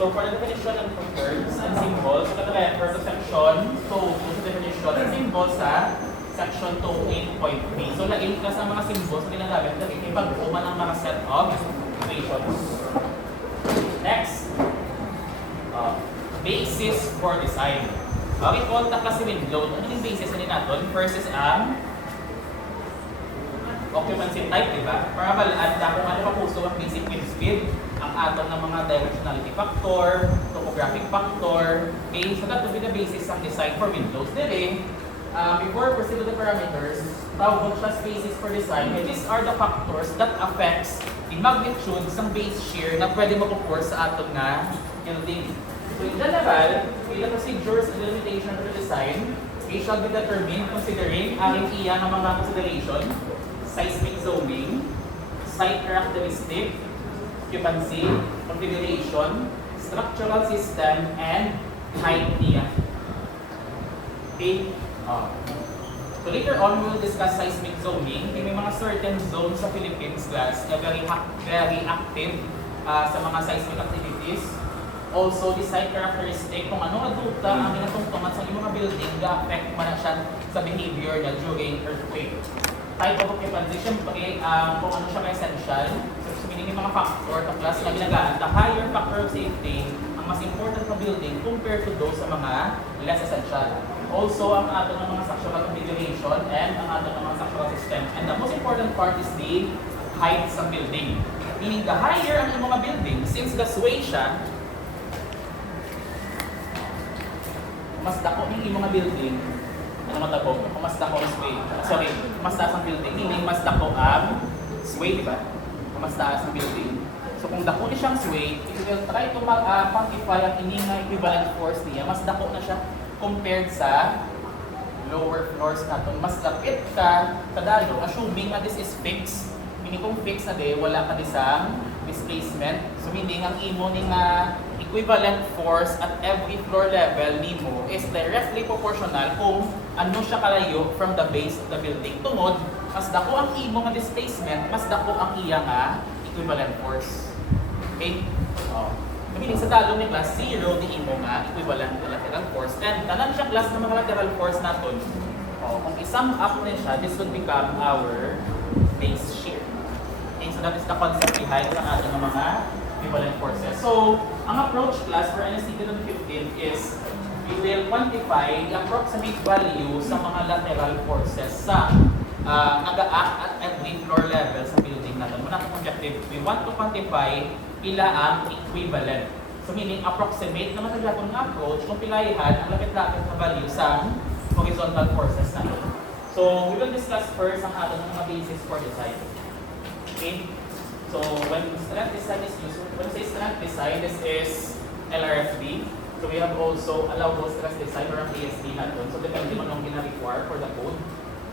So for the definition of terms and symbols, so refer to section 2 sa definition and symbols sa section 2.8.3. So lain ka sa mga symbols na ginagamit na ipag-uma ng mga set of equations. Next, basis for design. Okay, call na kasi wind load. Ano yung basis na natin? First is ang occupancy type, di ba? Para malaan na kung ano kapuso ang basic wind speed, ang atom ng mga directionality factor, topographic factor. Okay, so that will be the basis ng design for wind loads. Then, before proceed to the parameters, tawag siya basis for design. And these are the factors that affects the magnitude ng base shear na pwede makukur sa atom na building. So in general, the procedures and limitation for the design, it shall be determined considering ang iya ng mga consideration, seismic zoning, site characteristic, occupancy, configuration, structural system, and height niya. Okay? So later on, we will discuss seismic zoning. May mga certain zones sa Philippines class na very active sa mga seismic activities. Also, the site characteristic, kung ano aduta ang ginatungtungan sa mga building, ga-affect man na siya sa behavior niya during earthquake. Type of occupancy, syempre, kung ano siya essential, so meaning yung mga factor na class na ginagaan, the higher factor of safety, ang mas important na building compared to those sa mga less essential. Also, ang ato ng mga structural configuration and ang ato ng mga structural system. And the most important part is the height sa building. Meaning, the higher ang mga building, since the sway siya, mas dako yung mga building, ano matabo? Mas dako ang sway. Sorry, mas taas ang building, meaning mas dako ang sway, di ba? Mas taas ang building. So kung dako ni siyang sway, it will try to quantify ang ininga equivalent force niya, mas dako na siya compared sa lower floors natin. Mas lapit ka kadalo, assuming na this is fixed. Meaning kung fixed na di, wala ka disang displacement. So meaning ang imo ning equivalent force at every floor level nimo is directly proportional kung ano siya kalayo from the base of the building. Tungod, mas dako ang imo nga displacement, mas dako ang iya nga equivalent force. Okay? Meaning sa dalong ni class, 0 di imo nga equivalent na lateral force. And tanan siya class ng mga lateral force naton. Kung isum up na siya, this would become our base shear. Okay, so that is the concept behind sa ating mga equivalent forces. So, ang approach class for NSTP 2015 is we will quantify the approximate value sa mga lateral forces sa nag-act at every floor level sa building natin. Muna ang objective, we want to quantify pila ang equivalent. So meaning approximate na mataglatong na approach kung pilayihan ang lapit-lapit na value sa horizontal forces natin. So we will discuss first ang ating mga basis for design. Okay? So when strength design is used, when we say strength design, this is LRFD. So we have also allowable stress design or ang ASD natin. So depende on ang gina-require for the code.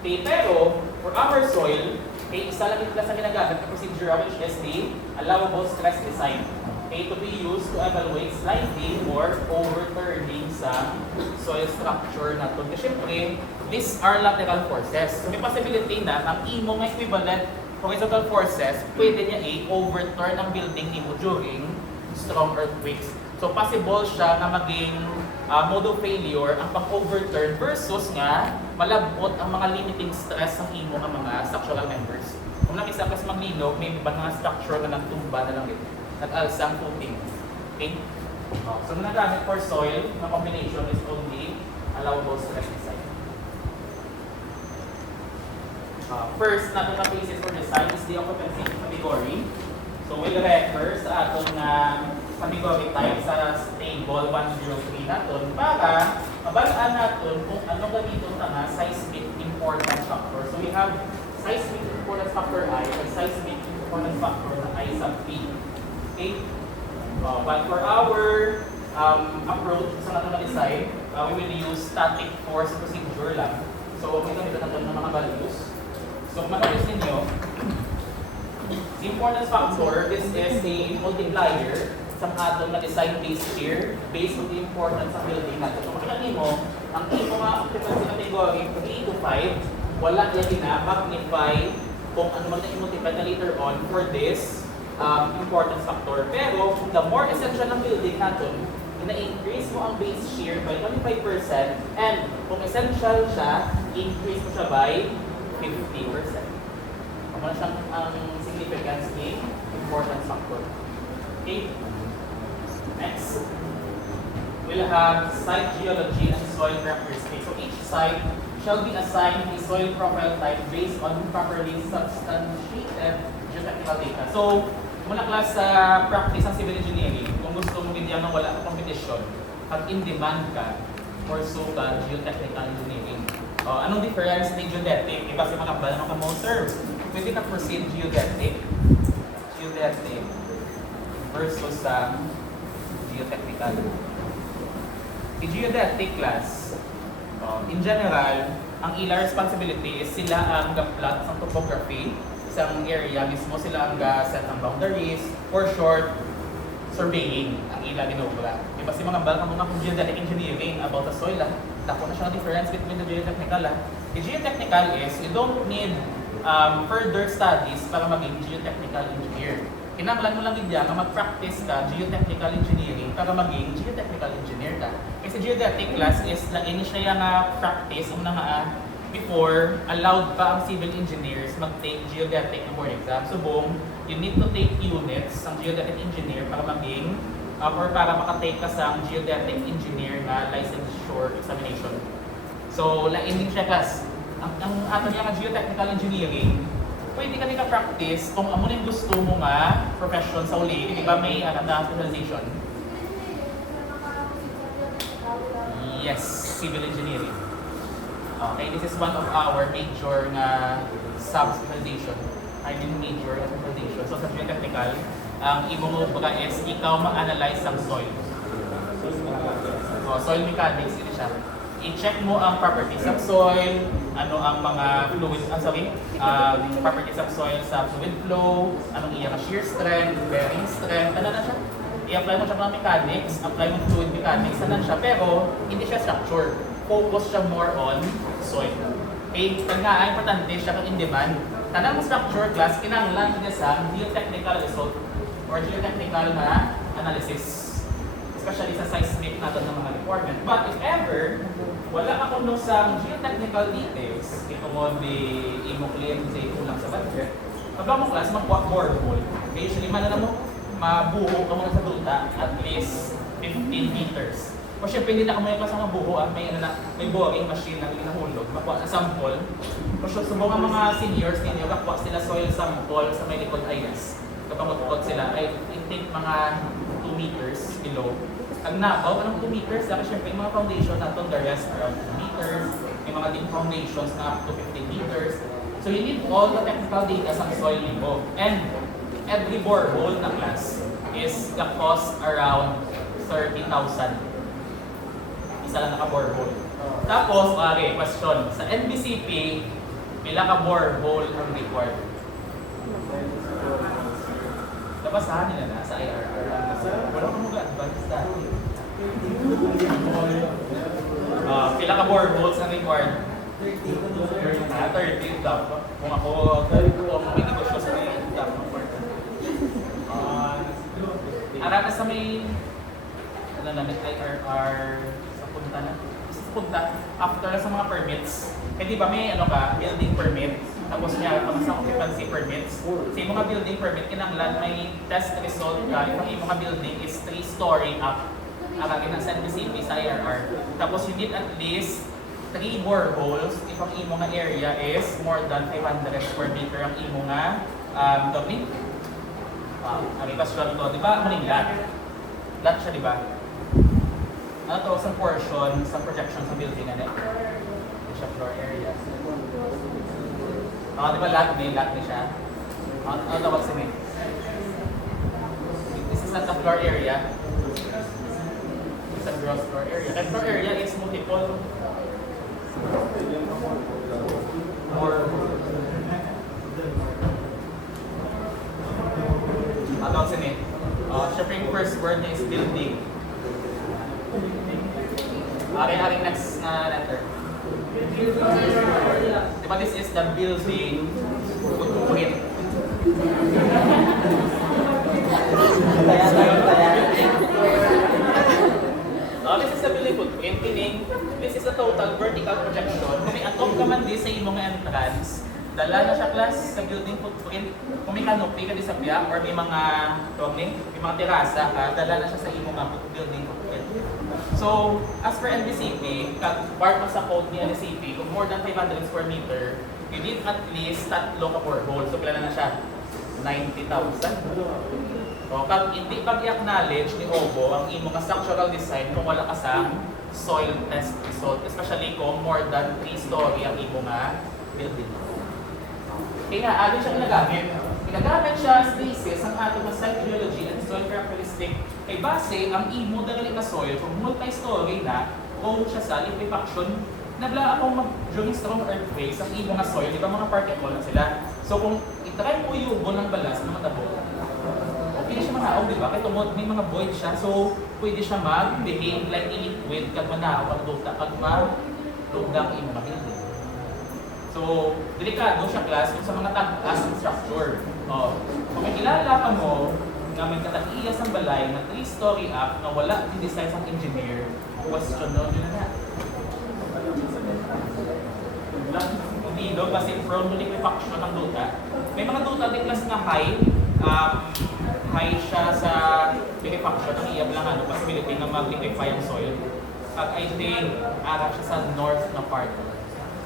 Okay, pero for our soil, okay, isa lang ito sa ginagamit na procedure which is the allowable stress design. Okay, to be used to evaluate sliding or overturning sa soil structure natin. Kasi syempre, these are lateral forces. So may possibility na ang imong equivalent horizontal forces, pwede niya i-overturn ang building nimo during strong earthquakes. So possible siya na maging mode of failure ang pag-overturn versus nga malabot ang mga limiting stress ng imo ng mga structural members. Kung nakisa kas maglinog, may iba mga structure na nagtumba na lang ito. Nag-alsang footing. Okay? So nagamit for soil, na combination is only allowable stress design. First, natin na basis for design is the occupancy category. So we'll refer sa atong category type sa table 103 natin para mabalaan natin kung ano ganito na seismic importance factor. So we have seismic importance factor I and seismic importance factor na I sub P. Okay? But for our approach sa natin design, we will use static force procedure lang. So may gamit natin ng mga values. So kung makalis ninyo, the importance factor, this is a multiplier sa ating na-design base here based on the importance ng building natin. So makikita mo, ang imo nga occupancy category 3 to 5, wala yan na magnify kung ano man na i-multiply na later on for this importance factor. Pero the more essential ng building natin, ina-increase mo ang base shear by 25% and kung essential siya, increase mo siya by 50%. Ano na siyang significance ni importance factor. Okay? Next, we'll have site geology and soil characteristics. So each site shall be assigned a soil profile type based on properly substantiated geotechnical data. So, muna class sa practice ng civil engineering, kung gusto mo bigyan ng wala ka competition, pag in demand ka, pursue ka geotechnical engineering. Anong difference ni geodetic? Iba sa mga bala ng kamo, sir. Pwede ka proceed geodetic versus sa geotechnical. Sa geodetic class, in general, ang ila responsibility is sila ang ga-plot ng topography sa area mismo, sila ang ga-set ng boundaries, for short, surveying ang ila ginugula. Diba si mga bal mga kung geodetic engineering about the soil, dako na siya ang difference between the geotechnical. The geotechnical is, you don't need further studies para maging geotechnical engineer. Kinanglan mo lang din na mag-practice ka geotechnical engineering para maging geotechnical engineer ka. Kasi geodetic class is lain siya yung practice before allowed pa ang civil engineers mag-take geodetic na board exam. So boom, you need to take units ng geodetic engineer para maging or para makatake ka sa geodetic engineer na licensure examination. So lain din siya class. Ang ato niya nga geotechnical engineering, pwede ka nila practice kung amo yung gusto mo nga profession sa uli. Di ba may na specialization? Yes, civil engineering. Okay, this is one of our major nga sub-specialization. I mean major specialization. So sa geotechnical, ang imong ubaga is ikaw ma-analyze ang soil. Soil mechanics, yun siya. I-check mo ang properties of soil, ano ang mga fluid, properties of soil sa fluid flow, anong iyang shear strength, bearing strength, ano na siya. I-apply mo siya ng mechanics, apply mo fluid mechanics, ano siya, pero hindi siya structure. Focus siya more on soil. Okay, pag nga, importante siya kung in demand. Tanang structure class, kinanglan niya sa geotechnical result or geotechnical na analysis. Especially sa seismic natin ng mga requirement. But if ever, wala ka kuno sa geotechnical details, ito mo di imo clear sa kulang sa budget, pag mo class, mag-walk borehole. Okay, usually na mo, mabuho ka muna sa duta at least 15 meters. O syempre, hindi na kamo yung class ng buho, may boring machine na ginahulog, makuha sa sample. O subong ang mga seniors ninyo, kakuha sila soil sample sa may likod IS. Kapag matukot sila, I think mga 2 meters below. Ang nabaw, anong 2 meters? Dahil syempre yung mga foundation natin, the rest around 2 meters. May mga deep foundations na up to 15 meters. So you need all the technical data sa soil nimo. And every borehole na class is the cost around 30,000. Isa lang naka-borehole. Tapos, okay, question. Sa NBCP, pila ka borehole ang required? Nabasahan nila na sa IRR. Wala kang mag-advance dati. Pila ka boreholes ang required? 30 dapat. Kung ako may negosyo sa may dapat. Arana sa may IRR sa punta na. Sa punta, after sa mga permits. Eh di ba may building permit? Tapos niya, sa occupancy permits. Sa mga building permit, kinanglan may test result ka. If ang mga building is 3-story up, akagin ng NBCP sa IRR. Tapos you need at least 3 boreholes if ang imo nga area is more than 500 square meter ang imo nga domain. Ang ibasyon to, di ba? Maling lot. Lot siya, di ba? Ano to, sa portion, sa projection sa building na siya floor area. Di ba lot? May lot niya siya. Ano tawag sa may? This is not the floor area. This is a gross floor area. And floor area is multiple. More. Ano tawag sa may? Siyempre yung first word niya is building. Aking next na letter. Diba this is the building footprint. This is the building footprint, meaning this is the total vertical projection. Kung may atop ka man di sa imong entrance, dala na siya class sa building footprint. Kung may canopy ka di sa biyak or may mga may mga terasa ka, dala na siya sa imong building footprint. So, as per NBCP, part of sa code ni NBCP, kung more than 500 square meter, you need at least tatlo ka borehole. So, kailan na siya? 90,000. O, pag hindi pag-i-acknowledge ni OBO ang imong structural design kung wala ka sa soil test result, especially kung more than 3-story ang imong building. Kaya agad siya ginagamit. Ginagamit siya as basis ang atong site geology and soil characteristic. Kay base, ang imo dali na soil, kung multi-story na, o siya sa liquefaction, nabla akong during strong earthquakes, ang imo nga soil, di ba mga particle na sila? So kung itry mo yung ng balas na matabo, okay siya manaog, di ba? Kaya tumod, may mga void siya, so pwede siya mag-behave like a liquid kag manaog ang duta, kag ma-tugda ang imo nga building. So, delikado siya class kung sa mga tag-as structure. O, kung may kilala ka mo na may katag-iyas ang balay na 3-story up na wala din design ng engineer, question nyo na. Hindi daw kasi prone to liquefaction ang duta. May mga duta din class na high siya sa liquefaction. Ang iyab lang possibility na mag-liquefy ang soil. At I think, ara siya sa north na part.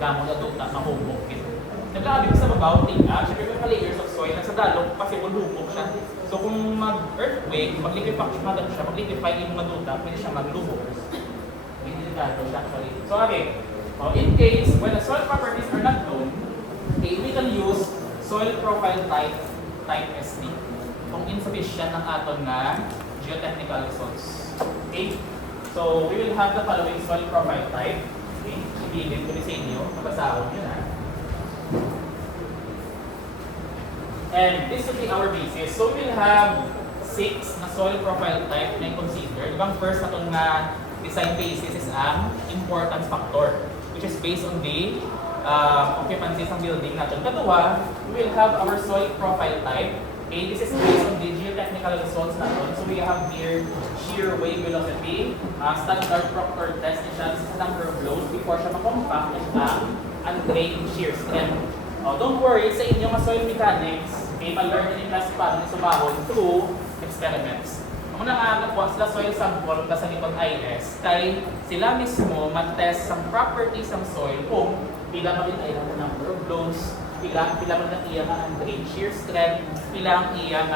Damo na duta, mahubog ito. Nagkakabig sa babaw, syempre may layers of soil na sa dalog, possible hubog siya. So kung mag-earthquake, mag-liquefaction siya, mag-liquefy yung mga duta, pwede siya maglubog. May delikado siya actually. So okay, in case, when the soil properties are not known, okay, we can use soil profile type SD. Kung insufficient ang aton na geotechnical results. Okay? So we will have the following soil profile type. Okay? Ibigin ko sa inyo, mabasahon yun And this will be our basis. So we will have 6 na soil profile type na i-consider. Ibang first na itong design basis is ang importance factor, which is based on the occupancy ng building natin. Katuwa, we will have our soil profile type. Okay, this is based on the geotechnical results natin. So we have here shear wave velocity, standard Proctor test niya, this is number of blows before siya makompact is ang undrained shear strength. Don't worry, sa inyong soil mechanics, may ma-learn din class paano sumahon through experiments. Ang unang nakuha sila soil sample sa likod IS, kay sila mismo mag-test ang properties ng soil kung pila ba ay ang number of blows, pila man ang iyang undrained shear strength, pila ang iyang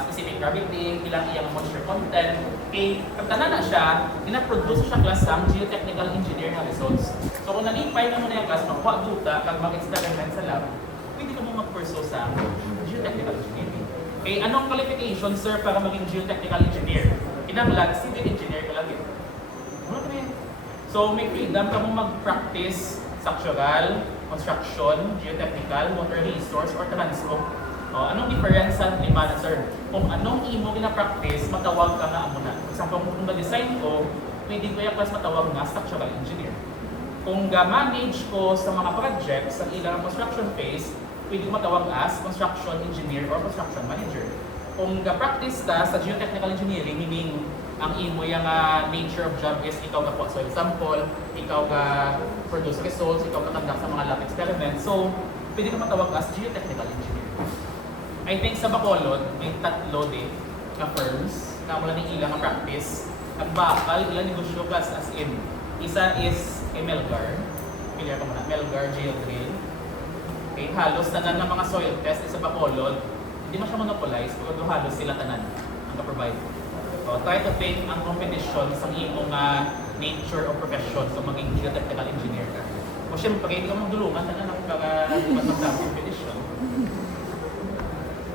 specific gravity, pila ang iyang moisture content. Okay, pagtana na siya, dina-produce siya class ang geotechnical engineer na results. So kung nalipay na mo na yung class, makuha duta, kag mag-experiment sa lab, pwede ka mo mag-pursue sa geotechnical engineering. Okay, anong qualification, sir, para maging geotechnical engineer? Kinanglan, civil engineer ka lang yun. So may freedom ka mo mag-practice structural, construction, geotechnical, water resource, or transco. Anong difference sa lima na, sir? Kung anong imo gina-practice, matawag ka nga amo na. Example, kung na-design ko, pwede ko yung class matawag nga structural engineer. Kung ga-manage ko sa mga projects sa ilang construction phase, pwede ko matawag as construction engineer or construction manager. Kung ga-practice ka sa geotechnical engineering, meaning ang imo yung nature of job is ikaw ga po soil sample, ikaw ga produce results, ikaw ga-conduct sa mga lab experiments. So, pwede ka matawag as geotechnical engineer. I think sa Bacolod, may 3 din na firms na mula ng ilang practice. Ang bakal, ilang negosyo class as in. Isa is Melgar. Pilihan ko muna. Melgar Geodrill. Okay, halos tanan ng mga soil test sa Bacolod. Hindi mo siya monopolize, pero halos sila tanan ang ka-provide. So, try to think ang competition sa imong nature of profession. So, maging geotechnical engineer ka. O siyempre, hindi ka magdulungan tanan ang pag-matang competition.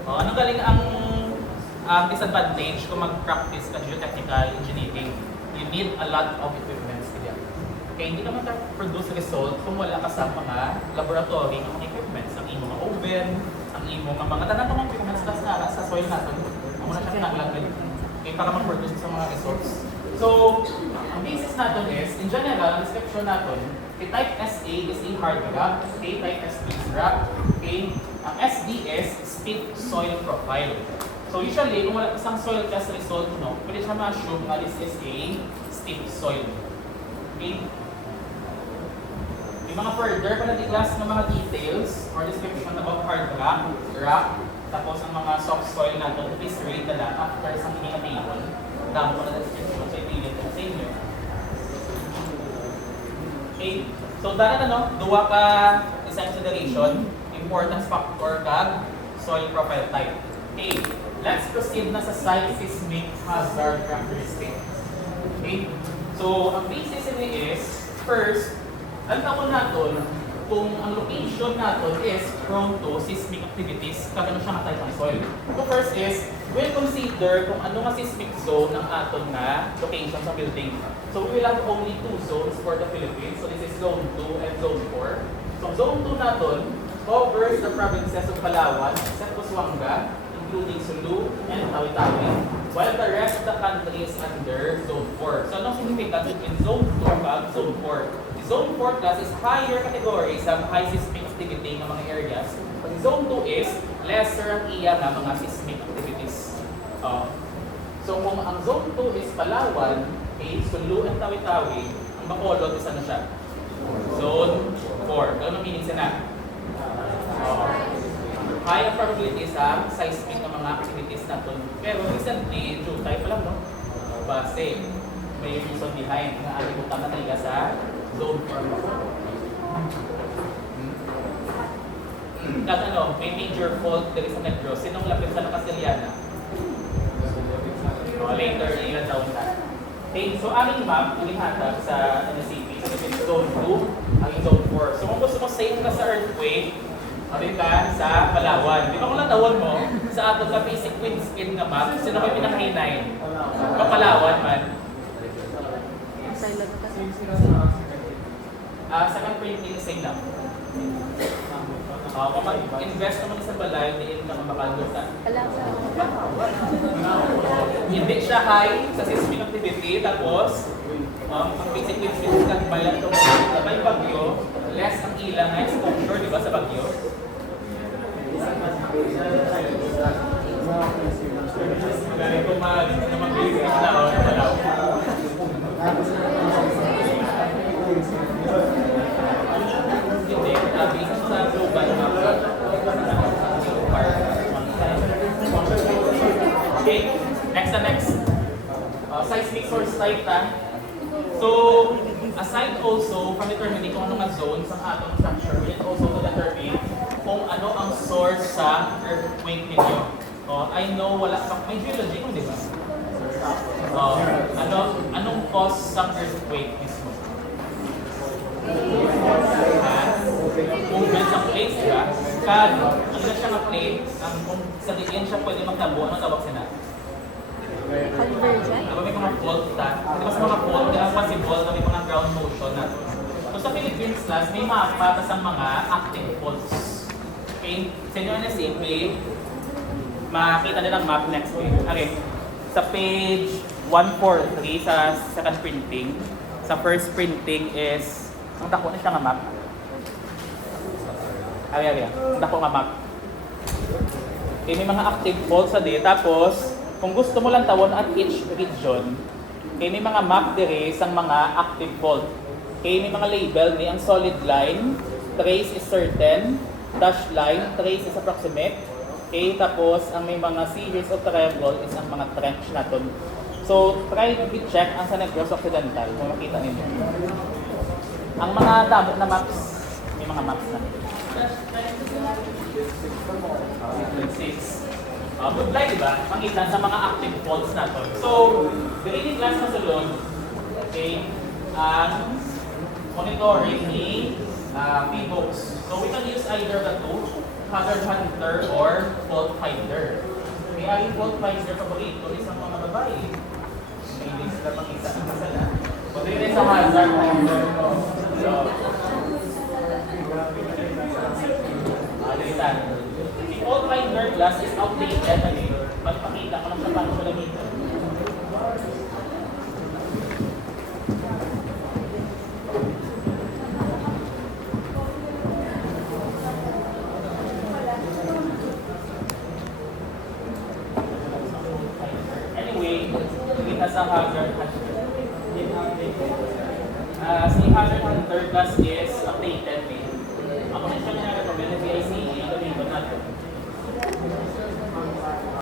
Ano galing ang disadvantage kung mag-practice ka geotechnical engineering? You need a lot of equipments. Kaya hindi ka mag-produce result kung wala ka sa mga laboratory ng mga equipments. Ang imong oven, ang imong mga tanan ng equipments na sa soil natin. Ang muna siya kinaklangan. Okay, para mag-produce sa mga results. So, ang basis natin is, in general, ang description natin, the type SA is a hard rock, type SB is rock, okay? Ang SD is steep soil profile. So usually, kung wala isang soil test result, no, pwede siya ma-assume na this is a steep soil. Okay? May mga further pa na class ng mga details or description about hard rock, tapos ang mga soft soil natin, please read na lang after sa mga table. Damo ko na description, so ipilin ko sa inyo. Okay? So dahil duwa ka design consideration, importance factor kag soil profile type. Okay, let's proceed na sa seismic hazard characteristics. Okay, so ang basis niya is, first, ang tawag natin kung ang location natin is prone to seismic activities, kagano siya nga type ng soil. So first is, we'll consider kung ano nga seismic zone ng aton na location sa building. So we will have only two zones for the Philippines. So this is zone 2 and zone 4. So zone 2 natin covers the provinces of Palawan, except Busuanga, including Sulu and Tawi-Tawi, while the rest of the country is under zone 4. So anong significance in zone 2 at zone 4? Zone 4 class is higher category sa high seismic activity ng mga areas. Pag zone 2 is lesser ang iya ng mga seismic activities. So kung ang zone 2 is Palawan, okay, Sulu and Tawi-Tawi, ang Bacolod is ano siya? Zone 4. Ano meaning siya na? High ang probability sa seismic ng mga activities natin. Pero recently, Jutay pa lang, no? Base, may reason behind na alimutan na talaga sa zone 4. Kasi may major fault there sa Negros. Sinong lapit sa Casiliana? Later, ilan taon na. Okay, so aming map, aming hatag sa NSCP. So this is zone 2, aming zone 4. So kung gusto mo safe ka sa earthquake, abin ka sa Palawan. Di ba kung natawan mo, sa ato sa basic windscale na map, sino kayo pinaka-hinayin? Palawan man. Second printing, same lang. Kung mag-invest naman sa balay, hindi ka makakalbutan. Hindi siya high sa seismic activity, tapos ang basic windscale ng bayan ito, may bagyo, less ang ilang na exposure, di ba, sa bagyo? Magaling kung mag-basic na ako na palaw. Hindi, based sa global map. Okay, next. Seismic source type na. So, aside also from determining kung ano nga zones ang atong structure, we need also to determine kung ano ang source sa earthquake ninyo. I know wala pa, may geology kung di ba? Anong cause sa earthquake mismo? Movement sa plate, di ba? Ano na siya nga plate, kung sa diin siya pwede magtabo, ano tawag siya na? Convergent? May mga fault ta. Di ba sa mga fault, kaya possible na may mga ground motion na to. So sa Philippines class, may mapa tas ang mga active faults. Okay? Sa inyo na simple, makita nila ang map next week. Okay. Sa page 143 sa second printing, sa first printing is, ang dako na siya nga map. Ang dako nga map. Okay, may mga active faults sa di. Tapos, kung gusto mo lang tawon at each region, okay, may mga map dire sa mga active fault. Okay, may mga label ni ang solid line, trace is certain, dash line, trace is approximate. Okay, tapos ang may mga series of triangle is ang mga trench natin. So, try to check ang sa Negros Occidental kung makita ninyo. Ang mga damo na maps, may mga maps na. Good line, diba? Makita sa mga active faults natin. So, the reading class na sulod, okay, ang monitoring ni PBooks. So, we can use either the two, hazard hunter or fault finder. May aking fault finder paborito is ang mga babae. Hindi sila makita ng masala. Pwede rin sa hazard hunter. So, the fault finder class is outdated. Magpakita ko lang sa paano ko gamitin. rate as a hazard hunter. Si Hazard Hunter Plus is updated